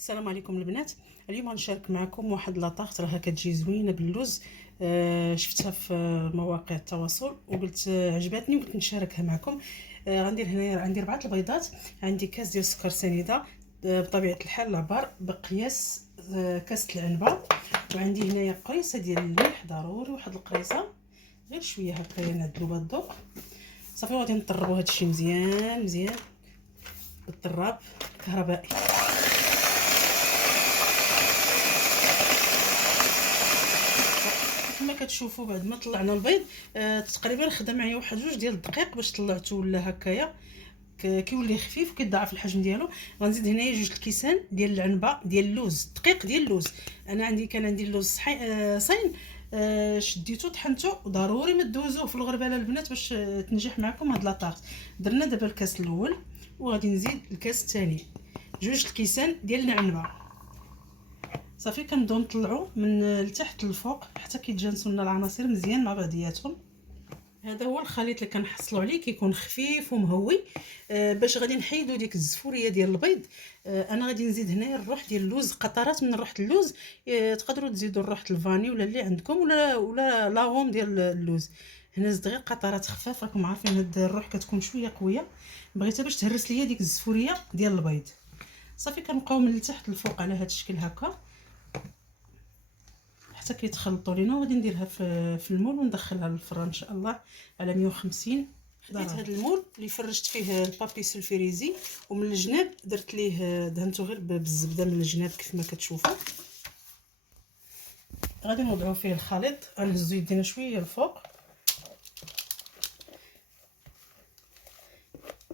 السلام عليكم البنات. اليوم غنشارك معكم واحد لاطاغت راها كتجي زوينه باللوز. شفتها في مواقع التواصل وقلت عجبتني وقلت نشاركها معكم. غندير هنايا عندي 4 البيضات، عندي كاس ديال السكر سنيده بطبيعه الحال لابار بقياس كاس العنبه، وعندي هنايا قريصه ديال الملح، ضروري واحد القريصه غير شويه هكايا نعدلو بها الذوق. صافي غادي نطربوا هادشي مزيان مزيان بالطراب الكهربائي. كما كتشوفوا بعد ما طلعنا البيض تقريبا خدا معايا واحد 2 ديال الدقائق باش طلعته ولا هكايا كيولي خفيف وكيضاعف الحجم ديالو. غنزيد هنايا 2 الكيسان ديال العنبه ديال اللوز، دقيق ديال اللوز. انا كان عندي اللوز صاين، شديته طحنته، وضروري ما دوزوه في الغرباله البنات باش تنجح معكم هاد لاطاغ. درنا دابا الكاس الاول وغادي نزيد الكاس الثاني، 2 الكيسان ديال العنبه. صافي كنبداو نطلعوا من التحت للفوق حتى كيتجانسوا لنا العناصر مزيان مع بعضياتهم. هذا هو الخليط اللي كنحصلوا عليه، كيكون خفيف ومهوي. باش غادي نحيدوا ديك الزفوريه ديال البيض. انا غادي نزيد هنايا الروح ديال اللوز، قطرات من روح اللوز. تقدروا تزيدوا الروح الفاني ولا اللي عندكم ولا لاغوم ديال اللوز. هنا زدت غير قطرات خفاف، راكم عارفين هاد الروح كتكون شويه قويه، بغيتها باش تهرس ليا ديك الزفوريه ديال البيض. صافي كنبقاو من التحت للفوق على هاد الشكل هكا حتى كيتخلطوا لينا، وغادي نديرها في المول وندخلها للفران ان شاء الله على 150 درجه. هذا المول اللي فرشت فيه البابي سلفيريزي، ومن الجناب درت ليه دهنته غير بالزبده من الجناب كيف ما كتشوفوا. غادي نوضعوا فيه الخليط، غنهزوا يدينا شويه الفوق.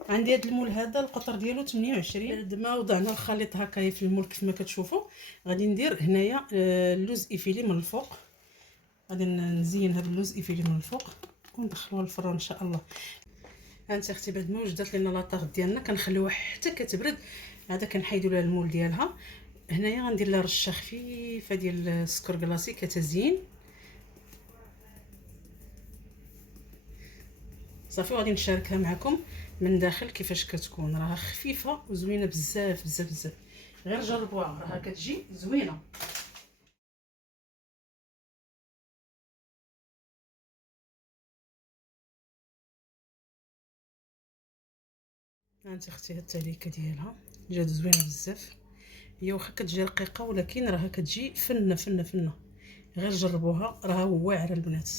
عندي هذا المول هذا القطر ديالو 28. بعد ما وضعنا الخليط هكايا في المول كيف ما كتشوفوا، غادي ندير هنايا اللوز ايفيلي من الفوق. غادي نزينها باللوز ايفيلي من الفوق وندخلوها للفران ان شاء الله. هانت اختي بعد ما وجدت لنا لاطاغ ديالنا كنخليوها حتى كتبرد، عاد كنحيدوا لها المول ديالها. هنايا غندير لها رشه خفيفه ديال السكر كلاصي كتزيين. صافي غادي نشاركها معكم من داخل كيفاش كتكون، راها خفيفه وزوينه بزاف بزاف بزاف. غير جربوها راها كتجي زوينه. هانت اختي التركه ديالها جات زوينه بزاف. هي واخا كتجي رقيقه ولكن راها كتجي فنه فنه فنه. غير جربوها راها واعره البنات.